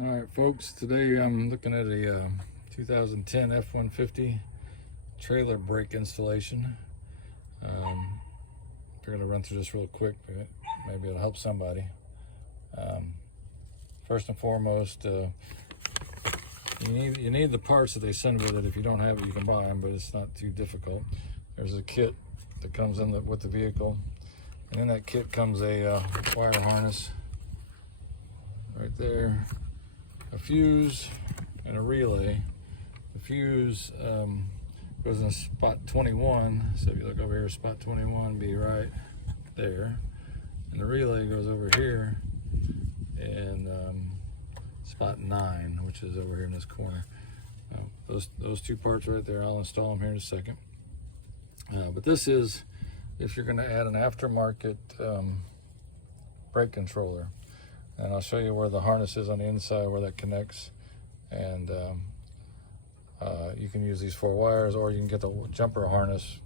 All right, folks, today I'm looking at a 2010 F150 trailer brake installation. We're going to run through this real quick. Maybe it'll help somebody. First and foremost, you need the parts that they send with it. If you don't have it, you can buy them, but it's not too difficult. There's a kit that comes in with the vehicle, and in that kit comes a wire harness right there, a fuse, and a relay. The fuse goes in spot 21, so if you look over here, spot 21 be right there, and the relay goes over here in spot 9, which is over here in this corner. Those two parts right there, I'll install them here in a second. But this is if you're going to add an aftermarket brake controller. And I'll show you where the harness is on the inside, where that connects. And you can use these 4 wires, or you can get the jumper harness,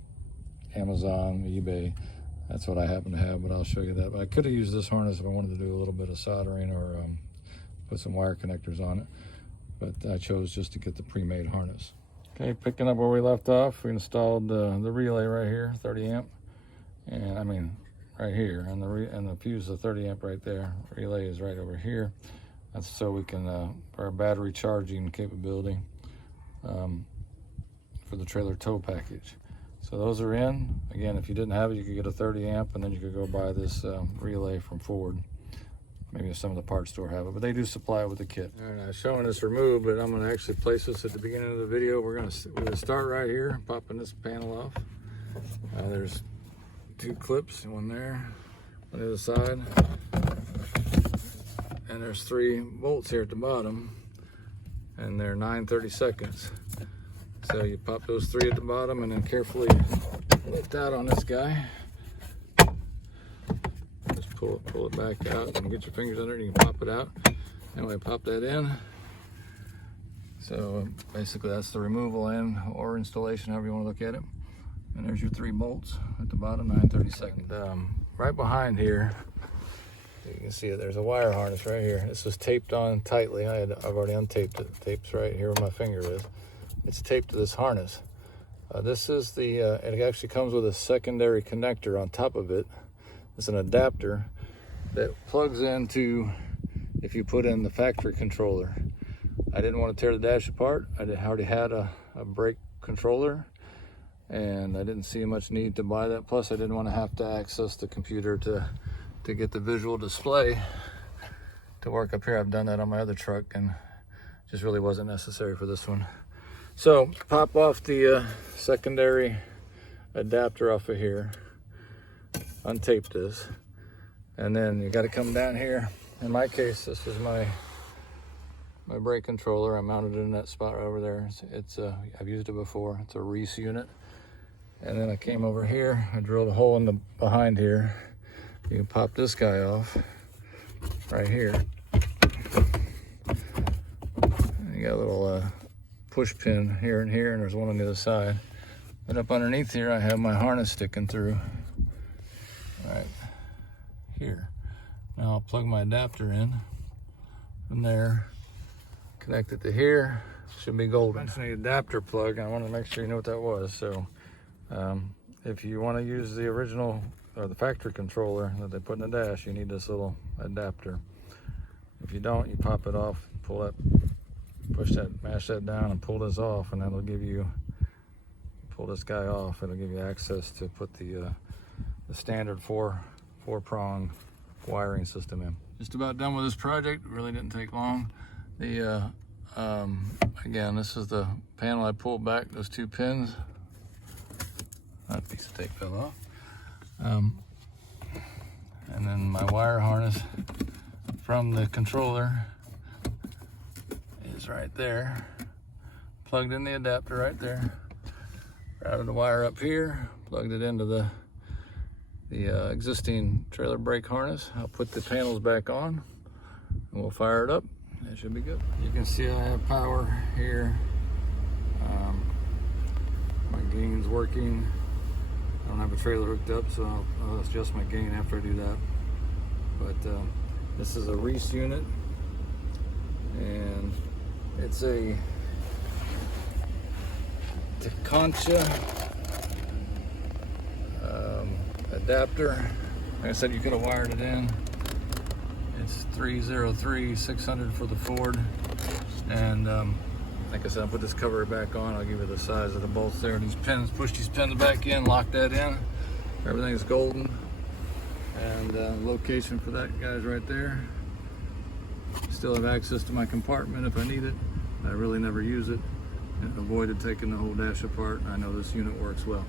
Amazon, eBay. That's what I happen to have, but I'll show you that. But I could have used this harness if I wanted to do a little bit of soldering or put some wire connectors on it. But I chose just to get the pre-made harness. Okay, picking up where we left off, we installed the relay right here, 30 amp. And I mean, right here, and the fuse is 30 amp right there. Relay is right over here. That's so we can for our battery charging capability for the trailer tow package. So those are in. Again, if you didn't have it, you could get a 30 amp, and then you could go buy this relay from Ford. Maybe some of the parts store have it, but they do supply it with the kit. All right, I'm showing this removed, but I'm going to actually place this at the beginning of the video. We're going to start right here, popping this panel off. There's 2 clips, one there, on the other side, and there's 3 bolts here at the bottom, and they're 9/32. So you pop those 3 at the bottom, and then carefully lift out on this guy. Just pull it back out, and get your fingers under it, and you can pop it out. Anyway, pop that in. So basically that's the removal end or installation, however you want to look at it. And there's your 3 bolts at the bottom, 9/32. Right behind here, you can see it, there's a wire harness right here. This was taped on tightly. I've already untaped it. The tape's right here where my finger is. It's taped to this harness. This is the, it actually comes with a secondary connector on top of it. It's an adapter that plugs into, if you put in the factory controller. I didn't want to tear the dash apart. I already had a brake controller, and I didn't see much need to buy that. Plus, I didn't want to have to access the computer to get the visual display to work up here. I've done that on my other truck, and just really wasn't necessary for this one. So pop off the secondary adapter off of here, untape this, and then you got to come down here. In my case, this is my brake controller. I mounted it in that spot right over there. I've used it before. It's a Reese unit. And then I came over here, I drilled a hole in the behind here. You can pop this guy off right here. You got a little push pin here and here, and there's one on the other side. But up underneath here, I have my harness sticking through right here. Now I'll plug my adapter in from there, connect it to here. Should be golden. Mentioned the adapter plug, and I want to make sure you know what that was. So if you want to use the original or the factory controller that they put in the dash, you need this little adapter. If you don't, you pop it off, pull that, mash that down, and pull this off, and that'll give you, pull this guy off, it'll give you access to put the standard four-prong wiring system in. Just about done with this project. Really didn't take long. Again, this is the panel I pulled back, those 2 pins. That piece of tape fell off. And then my wire harness from the controller is right there. Plugged in the adapter right there. Routed the wire up here, plugged it into the existing trailer brake harness. I'll put the panels back on, and we'll fire it up. It should be good. You can see I have power here. My gain's working. I don't have a trailer hooked up, so I'll adjust my gain after I do that. But this is a Reese unit, And it's a Tekonsha adapter. Like I said, you could have wired it in. It's 303/600 for the Ford. And like I said, I'll put this cover back on. I'll give you the size of the bolts there. These pins, push these pins back in, lock that in. Everything's golden. And location for that guy's right there. Still have access to my compartment if I need it. I really never use it. And avoided taking the whole dash apart. I know this unit works well.